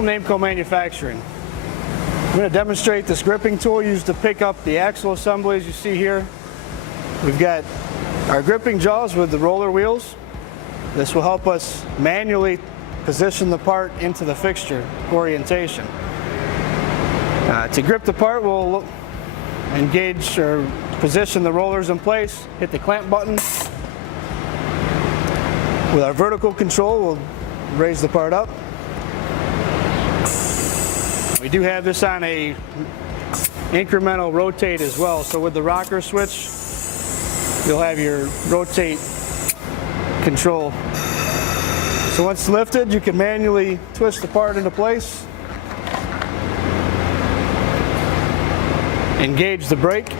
Welcome to Aimco Manufacturing. I'm going to demonstrate this gripping tool used to pick up the axle assemblies you see here. We've got our gripping jaws with the roller wheels. This will help us manually position the part into the fixture orientation. To grip the part, we'll engage or position the rollers in place, hit the clamp button. With our vertical control, we'll raise the part up. We do have this on a incremental rotate as well, so with the rocker switch, you'll have your rotate control. So once lifted, you can manually twist the part into place, engage the brake.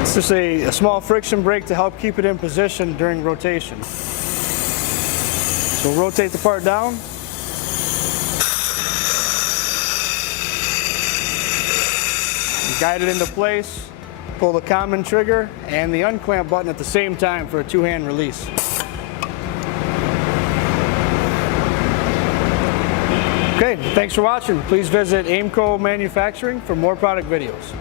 It's just a small friction brake to help keep it in position during rotation. So we'll rotate the part down. Guide it into place, pull the common trigger and the unclamp button at the same time for a two-hand release. Okay, thanks for watching. Please visit Aimco Manufacturing for more product videos.